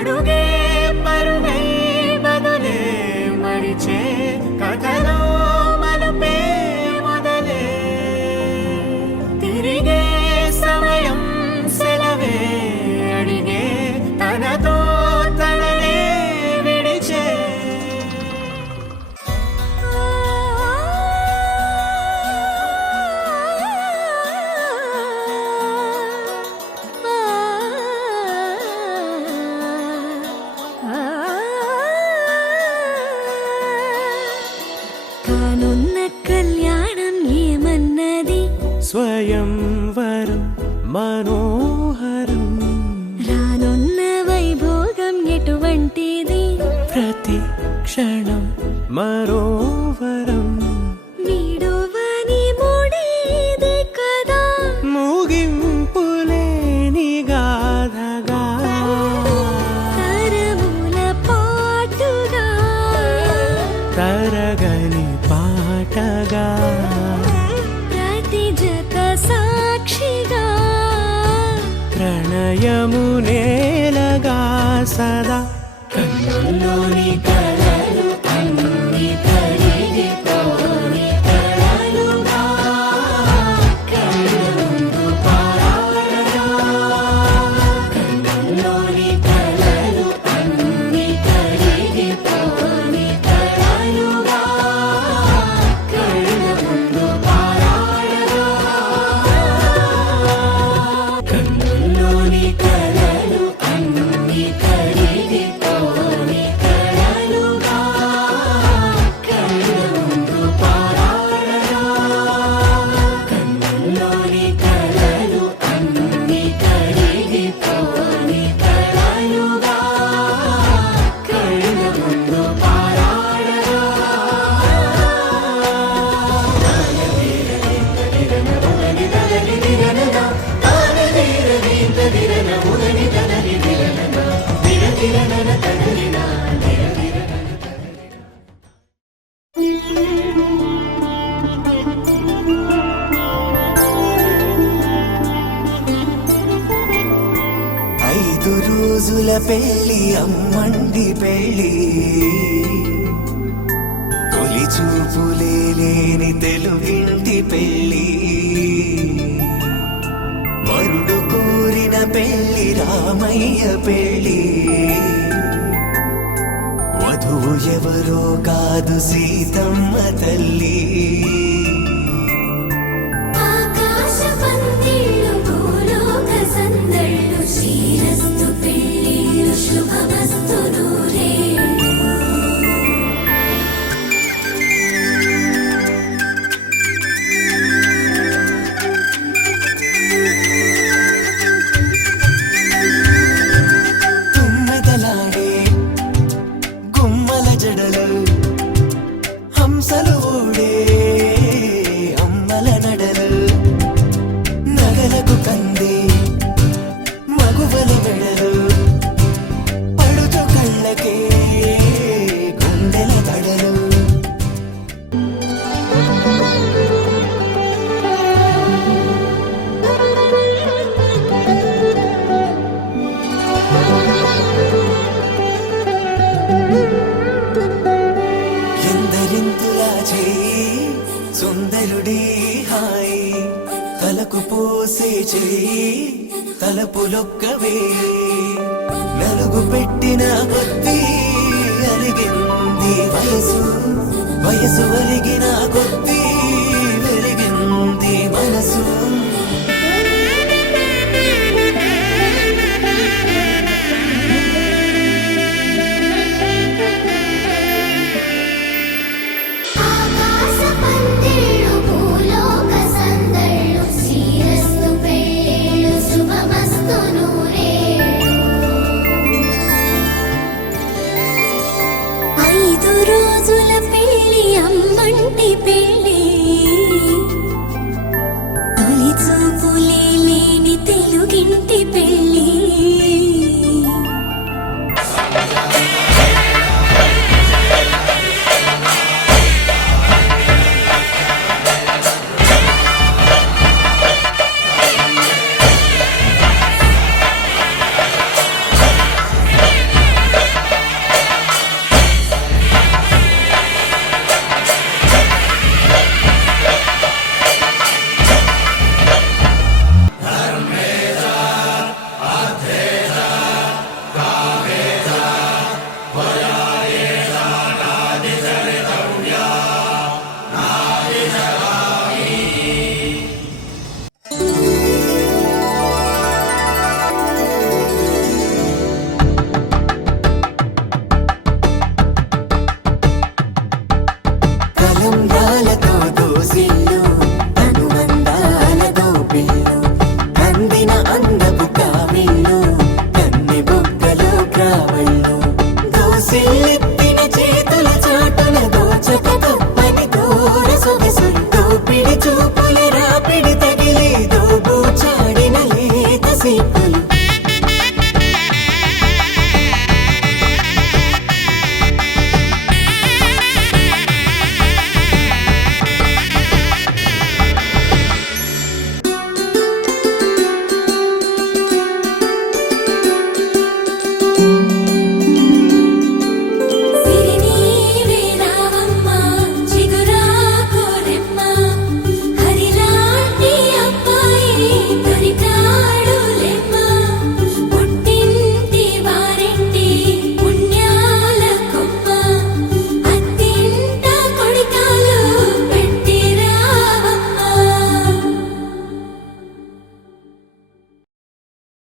అడుగే పరుగై బదులే మరిచే కథలో మలుపే మొదలే తిరిగే సమయం సెలవే అడిగే తనతో తననే విడిచే కానున్న కళ్యాణం ఏమన్నది స్వయంవరం మనోహరం రానున్న వైభోగం ఎటువంటిది ప్రతి క్షణం మరోవరం వీడువని మూడేది కదా ముగింపులేని గాథగా తరముల పాటుగా తరగని పాటగా ప్రతి జత సాక్షిగా ప్రణయము నేలగా సదా కన్నుల్లోని కలలు అన్ని కరిగిపోని కలలుగా కళ్ళముందు పారాడగా కన్నుల్లోని కలలు అన్ని కరిగిపోని కలలుగా కళ్ళముందు పారాడగా కన్నుల్లోని కలలు అన్ని కరిగిపోని కలలుగా కళ్ళముందు పారాడగా కన్నుల్లోని కలలు అన్ని కరిగిపోని కలలుగా కళ్ళముందు పారాడగా ఐదు రోజుల పెళ్లి అమ్మండి పెళ్లి తొలి చూపులే లేని తెలుగింటి పెళ్లి వరుడు కోరిన పెళ్లి రామయ్య పెళ్లి వధువు ఎవరో కాదు సీతమ్మ తల్లి ఆకాశ పందిళ్ళు భూలోక సందళ్ళు శ్రీరస్తు పెళ్ళిళ్ళు శుభమస్తు నూరేళ్ళు తుమ్మెదలాడే గుమ్మల జడలు హంసలు ఊడే అమ్మల నడలు నగలకు కంది మగువల మెడలు పడుచు కళ్ళకే గుండెల తడలు ఎందరింతులా చేయి సుందరుడి హాయి తలకు పోసే చేయి తలపులొక్కవే నలుగు పెట్టిన కొద్దీ అలిగింది వయసు వయసు అలిగిన కొద్దీ వెలిగింది మనసు ఆకాశ పందిళ్ళు భూలోక సందళ్ళు శ్రీరస్తు పెళ్ళిళ్ళు శుభమస్తు నూరేళ్ళు ఐదు రోజుల పెళ్లి అమ్మంటి పెళ్లి